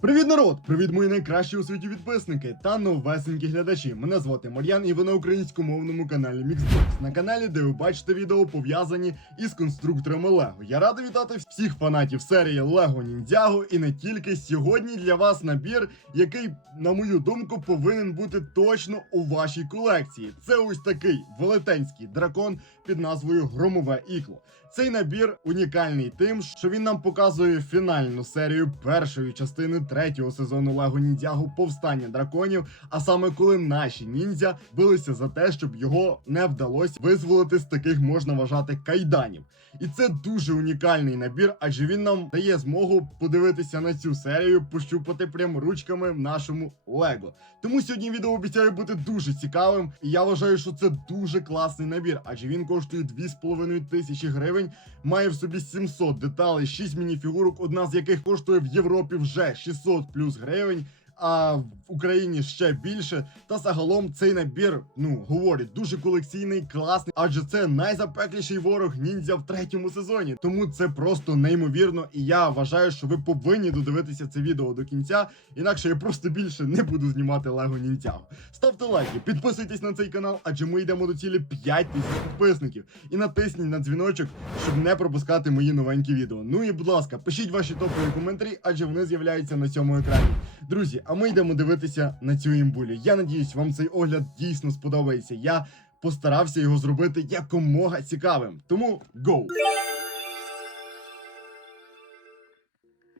Привіт, народ! Привіт, мої найкращі у світі підписники та новесенькі глядачі. Мене звати Мар'ян і ви на українськомовному каналі Mixbox. На каналі, де ви бачите відео пов'язані із конструкторами Лего. Я радий вітати всіх фанатів серії Лего Ніндзяго і не тільки сьогодні для вас набір, який, на мою думку, повинен бути точно у вашій колекції. Це ось такий велетенський дракон під назвою Громове ікло. Цей набір унікальний тим, що він нам показує фінальну серію першої частини третього сезону Лего Ніндзягу Повстання драконів. А саме коли наші ніндзя билися за те, щоб його не вдалося визволити з таких можна вважати кайданів. І це дуже унікальний набір, адже він нам дає змогу подивитися на цю серію, пощупати прям ручками в нашому Лего. Тому сьогодні відео обіцяє бути дуже цікавим, і я вважаю, що це дуже класний набір, адже він коштує 2,5 тисячі гривень, має в собі 700 деталей, 6 мініфігурок, одна з яких коштує в Європі вже 600 плюс гривень. А в Україні ще більше. Та загалом цей набір, ну говорять, дуже колекційний, класний, адже це найзапекліший ворог ніндзя в третьому сезоні. Тому це просто неймовірно. І я вважаю, що ви повинні додивитися це відео до кінця. Інакше я просто більше не буду знімати Лего Ніндзяго. Ставте лайки, підписуйтесь на цей канал, адже ми йдемо до цілі 5 тисяч підписників. І натисніть на дзвіночок, щоб не пропускати мої новенькі відео. Ну і будь ласка, пишіть ваші топові коментарі, адже вони з'являються на цьому екрані. Друзі, а ми йдемо дивитися на цю імбулю. Я надіюсь, вам цей огляд дійсно сподобається. Я постарався його зробити якомога цікавим. Тому go!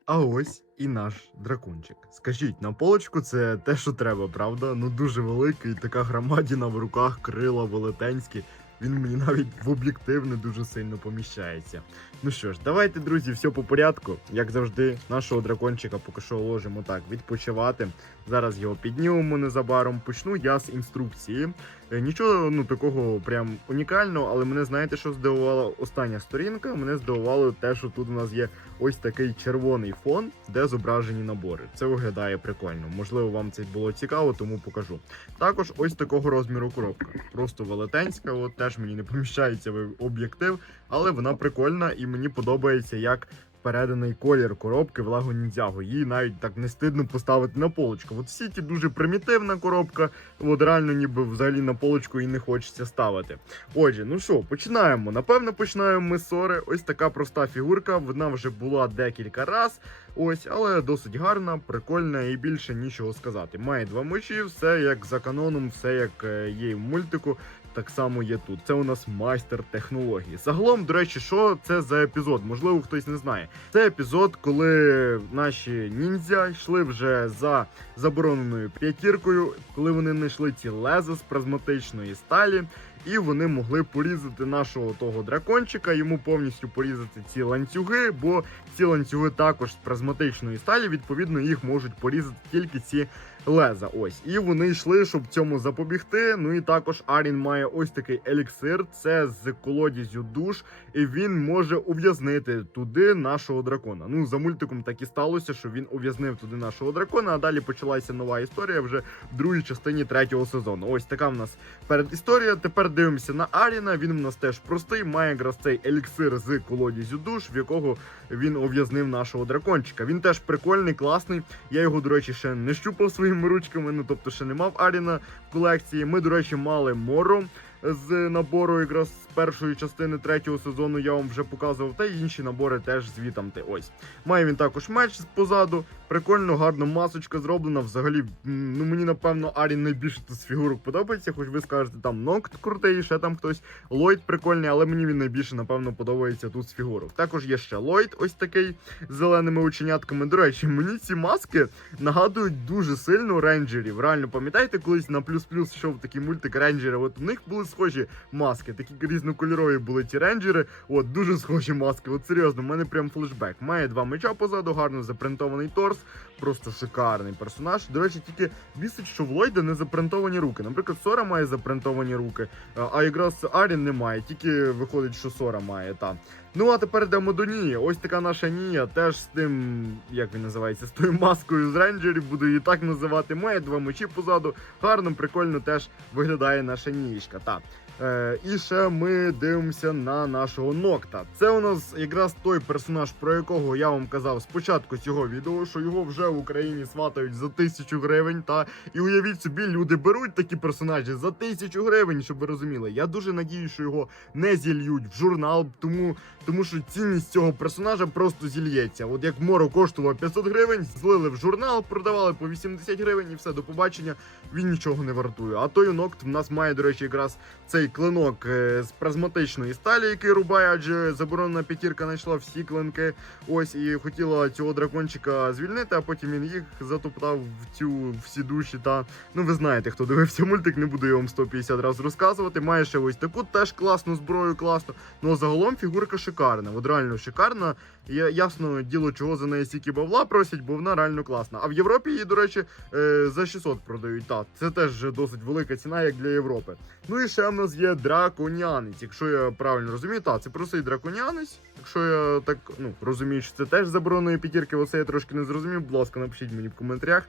А ось і наш дракончик. Скажіть, на полочку це те, що треба, правда? Ну дуже великий, така громадіна в руках, крила велетенські. Він мені навіть в об'єктив не дуже сильно поміщається. Ну що ж, давайте, друзі, все по порядку. Як завжди, нашого дракончика поки що ложимо так відпочивати. Зараз його піднімемо незабаром. Почну я з інструкції. Е, Нічого ну такого прям унікального, але мене знаєте, що здивувала остання сторінка. Мене здивувало те, що тут у нас є ось такий червоний фон, де зображені набори. Це виглядає прикольно. Можливо, вам це було цікаво, тому покажу. Також ось такого розміру коробка. Просто велетенська, от теж мені не поміщається в об'єктив, але вона прикольна і мені подобається, як переданий колір коробки в Lego Ninjago. Її навіть так не стидно поставити на полочку. От в Сіті дуже примітивна коробка, от реально ніби взагалі на полочку і не хочеться ставити. Отже, ну що, починаємо. Напевно, починаємо ми з Сори. Ось така проста фігурка. Вона вже була декілька раз. Ось, але досить гарна, прикольна і більше нічого сказати. Має два мечі, все як за каноном, все як е, є в мультику. Так само є тут. Це у нас майстер технології. Загалом, до речі, що це за епізод? Можливо, хтось не знає. Це епізод, коли наші ніндзя йшли вже за забороненою п'ятіркою, коли вони знайшли ці леза з призматичної сталі. І вони могли порізати нашого того дракончика, йому повністю порізати ці ланцюги, бо ці ланцюги також з призматичної сталі, відповідно, їх можуть порізати тільки ці леза. Ось. І вони йшли, щоб цьому запобігти. Ну і також Арін має ось такий еліксир, це з колодязю душ, і він може ув'язнити туди нашого дракона. Ну, за мультиком так і сталося, що він ув'язнив туди нашого дракона, а далі почалася нова історія вже в другій частині третього сезону. Ось така в нас передісторія. Тепер дивимося на Аріна. Він в нас теж простий, має якраз цей еліксир з колодязю душ, в якого він ув'язнив нашого дракончика. Він теж прикольний, класний. Я його, до речі, ще не щупав своїми ручками. Ну тобто, ще не мав Аріна в колекції. Ми, до речі, мали Моро з набору якраз з першої частини третього сезону. Я вам вже показував. Та й інші набори теж звітамте. Ось має він також меч позаду. Прикольно, гарно масочка зроблена. Взагалі, ну мені напевно Арін найбільше тут з фігурок подобається. Хоч ви скажете, там Нокт крутий, ще там хтось. Ллойд прикольний, але мені він найбільше, напевно, подобається тут з фігурок. Також є ще Ллойд, ось такий з зеленими оченятками. До речі, мені ці маски нагадують дуже сильно рейнджерів. Реально, пам'ятаєте, колись на плюс-плюс йшов такий мультик рейнджери? От у них були схожі маски, такі різнокольорові були ті рейнджери. От дуже схожі маски. От серйозно, в мене прям флешбек. Має два меча позаду, гарно запринтований торс. Просто шикарний персонаж. До речі, тільки бісить, що в Ллойда не запринтовані руки. Наприклад, Сора має запринтовані руки, а- якраз Арін не має, тільки виходить, що Сора має. Та. Ну а тепер йдемо до Нії. Ось така наша Нія, теж з тим, як він називається, з тою маскою з рейнджерів, буду її так називати. Має два мечі позаду. Гарно, прикольно теж виглядає наша Нієчка. Та. Е, і ще ми дивимося на нашого Нокта. Це у нас якраз той персонаж, про якого я вам казав спочатку цього відео, що його вже в Україні сватають за тисячу гривень. Та і уявіть собі, люди беруть такі персонажі за тисячу гривень, щоб ви розуміли. Я дуже надію, що його не зільють в журнал, тому, тому що цінність цього персонажа просто зільється. От як Моро коштував 500 гривень, злили в журнал, продавали по 80 гривень і все, до побачення, він нічого не вартує. А той Нокт в нас має, до речі, якраз цей клинок е, з плазматичної сталі, який рубає, адже заборонена п'ятірка знайшла всі клинки. Ось і хотіла цього дракончика звільнити, а потім він їх затоптав в цю всі душі. Та ну ви знаєте, хто дивився мультик, не буду я вам 150 разів розказувати. Має ще ось таку теж класну зброю, класно. Ну загалом фігурка шикарна. От реально шикарна. Я, ясно діло, чого за неї стільки бавла просять, бо вона реально класна. А в Європі її, до речі, е, за 600 продають. Так, це теж досить велика ціна, як для Європи. Ну і ще в нас є драконянець, якщо я правильно розумію, так, це простий драконянець. Якщо я так ну розумію, що це теж забороненої п'ятірки, оце я трошки не зрозумів. Будь ласка, напишіть мені в коментарях.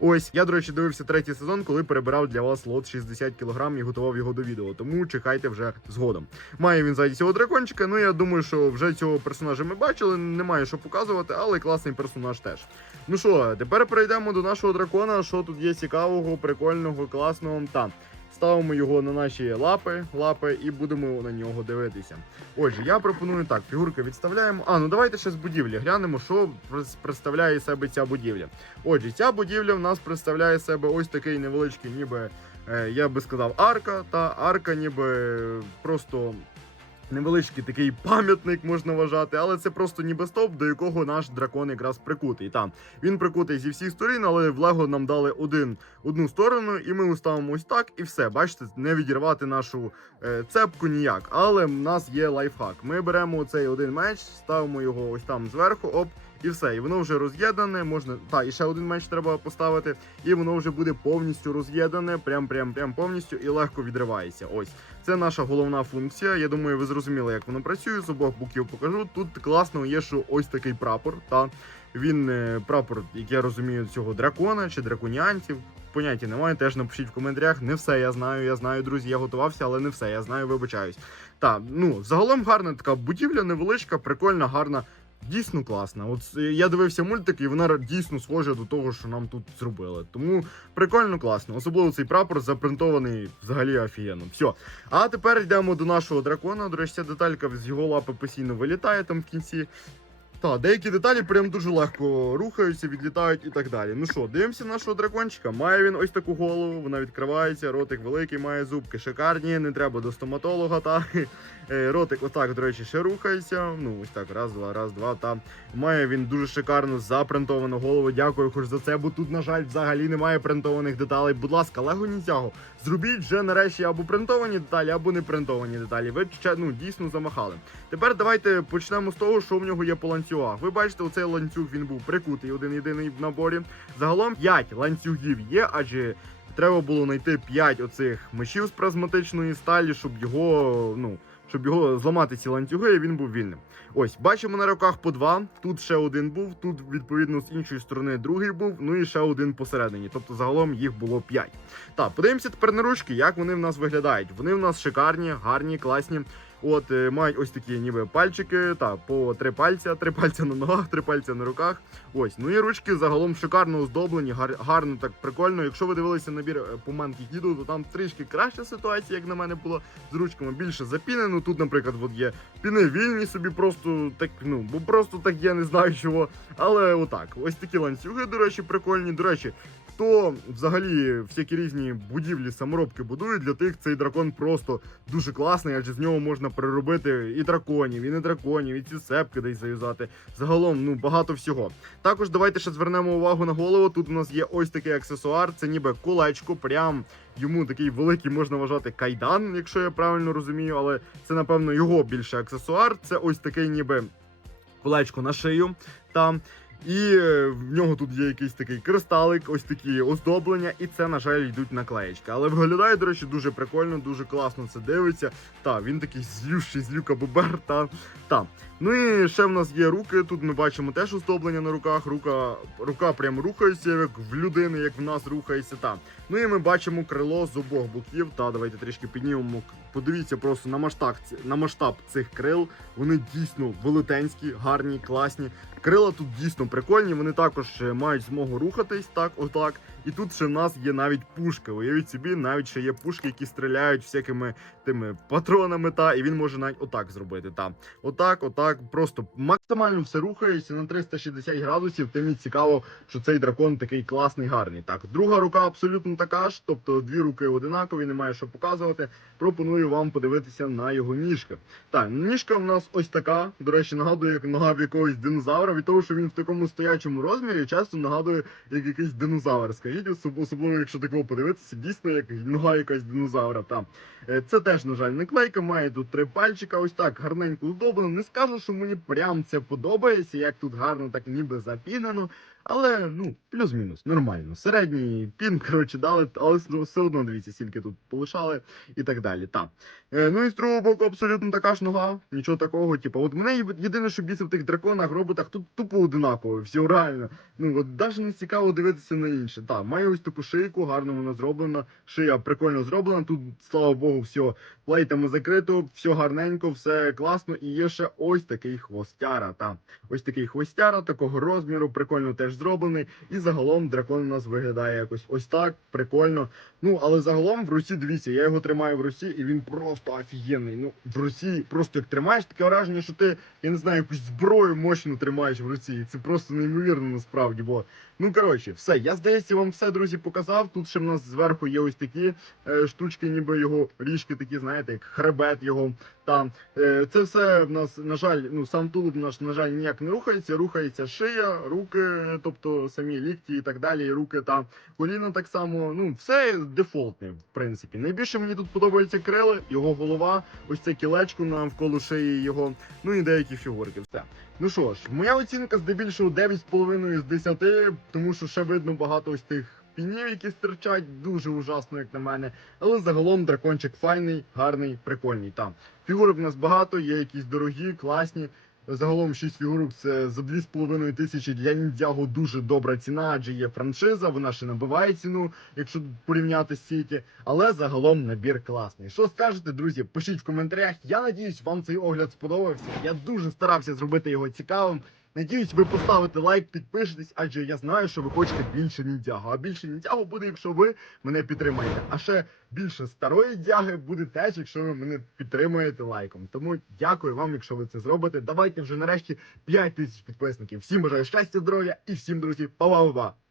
Ось я, до речі, дивився третій сезон, коли перебирав для вас лот 60 кг і готував його до відео. Тому чекайте вже згодом. Має він ззаді цього дракончика. Ну я думаю, що вже цього персонажа ми бачили. Немає що показувати, але класний персонаж теж. Ну що, тепер перейдемо до нашого дракона. Що тут є цікавого, прикольного, класного там. Ставимо його на наші лапи, лапи і будемо на нього дивитися. Отже, я пропоную так: фігурки відставляємо. А, ну давайте ще з будівлі глянемо, що представляє себе ця будівля. Отже, ця будівля в нас представляє себе ось такий невеличкий, ніби е, я би сказав, арка. Та арка, ніби просто. Невеличкий такий пам'ятник можна вважати, але це просто ніби стовп, до якого наш дракон якраз прикутий. Там він прикутий зі всіх сторін, але в Лего нам дали один одну сторону, і ми ставимо ось так, і все. Бачите, не відірвати нашу е, цепку ніяк. Але в нас є лайфхак. Ми беремо цей один меч, ставимо його ось там зверху, оп. І все, і воно вже роз'єднане. Можна та і ще один меч треба поставити, і воно вже буде повністю роз'єднане, прям прям прям повністю і легко відривається. Ось це наша головна функція. Я думаю, ви зрозуміли, як воно працює. З обох боків покажу. Тут класно є, що ось такий прапор. Та він е, прапор, як я розумію, цього дракона чи драконянців. Поняття немає. Теж напишіть в коментарях. Не все я знаю. Я знаю, друзі. Я готувався, але не все. Я знаю, вибачаюсь. Та ну загалом гарна така будівля, невеличка, прикольна, гарна. Дійсно класна. От е, я дивився мультик, і вона дійсно схожа до того, що нам тут зробили. Тому прикольно, класно. Особливо цей прапор запринтований взагалі офігенно. Все. А тепер йдемо до нашого дракона. До речі, деталька з його лапи постійно вилітає там в кінці. Та, деякі деталі прям дуже легко рухаються, відлітають і так далі. Ну що, дивимося нашого дракончика. Має він ось таку голову, вона відкривається, ротик великий, має зубки шикарні, не треба до стоматолога. Та Е, ротик, отак, до речі, ще рухається. Ну, ось так, раз, два, раз, два. Та має він дуже шикарну запринтовану голову. Дякую хоч за це, бо тут, на жаль, взагалі немає принтованих деталей. Будь ласка, Лего Ніндзяго, зробіть вже нарешті або принтовані деталі, або не принтовані деталі. Ви ще, ну, дійсно замахали. Тепер давайте почнемо з того, що в нього є по ланцюгах. Ви бачите, оцей ланцюг він був прикутий один єдиний в наборі. Загалом 5 ланцюгів є, адже треба було знайти 5 оцих мечів з призматичної сталі, щоб його, ну. Щоб його зламати ці ланцюги, і він був вільним. Ось, бачимо на руках по два. Тут ще один був, тут, відповідно, з іншої сторони другий був, ну і ще один посередині. Тобто загалом їх було п'ять. Так, подивимося тепер на ручки, як вони в нас виглядають. Вони в нас шикарні, гарні, класні. От е, мають ось такі ніби пальчики, та по три пальця, три пальця на ногах, три пальця на руках. Ось, ну і ручки загалом шикарно оздоблені, гар, гарно так прикольно. Якщо ви дивилися набір е, по манки діду, то там трішки краща ситуація, як на мене було з ручками більше запінено. Тут, наприклад, от є піни вільні собі, просто так, ну бо просто так я не знаю чого. Але отак, ось такі ланцюги, до речі, прикольні. До речі. Хто взагалі всякі різні будівлі саморобки будує, для тих цей дракон просто дуже класний, адже з нього можна переробити і драконів, і не драконів, і ці сепки десь зав'язати. Загалом, ну багато всього. Також давайте ще звернемо увагу на голову. Тут у нас є ось такий аксесуар, це ніби колечко, прям йому такий великий можна вважати кайдан, якщо я правильно розумію, але це напевно його більше аксесуар. Це ось такий ніби колечко на шию. Там І е, в нього тут є якийсь такий кристалик, ось такі оздоблення, і це, на жаль, йдуть наклеєчки. Але виглядає, до речі, дуже прикольно, дуже класно це дивиться. Та, він такий злющий, злюка бобер, та, та. Ну і ще в нас є руки. Тут ми бачимо теж оздоблення на руках. Рука, рука прям рухається, як в людини, як в нас рухається. Та. Ну і ми бачимо крило з обох боків. Та, давайте трішки піднімемо. Подивіться просто на масштаб, на масштаб цих крил. Вони дійсно велетенські, гарні, класні. Крила тут дійсно прикольні, вони також е, мають змогу рухатись, так, отак. І тут ще в нас є навіть пушки. Уявіть собі, навіть ще є пушки, які стріляють всякими тими патронами, та, і він може навіть отак зробити. Та. Отак, отак, просто максимально все рухається на 360 градусів. Тим і цікаво, що цей дракон такий класний, гарний. Так, друга рука абсолютно така ж, тобто дві руки одинакові, немає що показувати. Пропоную вам подивитися на його ніжки. Так, ніжка в нас ось така. До речі, нагадує як нога в якогось динозавра, від того, що він в такому стоячому розмірі, часто нагадує як якийсь динозавр. Особ- особливо, якщо такого подивитися, дійсно як нога якась динозавра. Там Е, це теж, на жаль, наклейка має тут три пальчика. Ось так гарненько удобно. Не скажу, що мені прям це подобається, як тут гарно, так ніби запінено. Але ну, плюс-мінус, нормально. Середній пін, коротше, дали, але все одно дивіться, скільки тут полишали і так далі. Та. Е, ну і з другого боку абсолютно така ж нога, нічого такого. Типу, от мене єдине, що бісить в тих драконах, роботах, тут тупо одинаково, все реально. Ну от навіть не цікаво дивитися на інше. Так, має ось таку шийку, гарно вона зроблена. Шия прикольно зроблена. Тут, слава Богу, все плейтами закрито, все гарненько, все класно. І є ще ось такий хвостяра. Та. Ось такий хвостяра, такого розміру, прикольно теж зроблений. І загалом дракон у нас виглядає якось ось так, прикольно. Ну, але загалом в Русі, дивіться, я його тримаю в Русі, і він просто офігенний. Ну, в Русі просто як тримаєш, таке враження, що ти, я не знаю, якусь зброю мощну тримаєш в Русі. Це просто неймовірно насправді. Бо, ну коротше, все. Я здається, вам все, друзі, показав. Тут ще в нас зверху є ось такі е, штучки, ніби його ріжки, такі, знаєте, як хребет його. Там е, це все в нас, на жаль, ну сам тулуб наш, на жаль, ніяк не рухається. Рухається шия, руки, тобто самі лікті і так далі, руки там. Коліна так само, ну все дефолтне, в принципі. Найбільше мені тут подобаються крила, його голова, ось це кілечко навколо шиї його, ну і деякі фігурки. Все. Ну що ж, моя оцінка здебільшого 9,5 з 10, тому що ще видно багато ось тих пінів, які стирчать, дуже ужасно, як на мене. Але загалом дракончик файний, гарний, прикольний. Там фігурок в нас багато, є якісь дорогі, класні. Загалом 6 фігурок це за 2,5 тисячі для ніндзяго дуже добра ціна, адже є франшиза, вона ще набиває ціну, якщо порівняти з Сіті. Але загалом набір класний. Що скажете, друзі? Пишіть в коментарях. Я надіюсь, вам цей огляд сподобався. Я дуже старався зробити його цікавим. Надіюсь, ви поставите лайк, підпишетесь, адже я знаю, що ви хочете більше ніндзяго. А більше ніндзяго буде, якщо ви мене підтримаєте. А ще більше старої дяги буде теж, якщо ви мене підтримуєте лайком. Тому дякую вам, якщо ви це зробите. Давайте вже нарешті 5 тисяч підписників. Всім бажаю щастя, здоров'я і всім, друзі, па-па-па!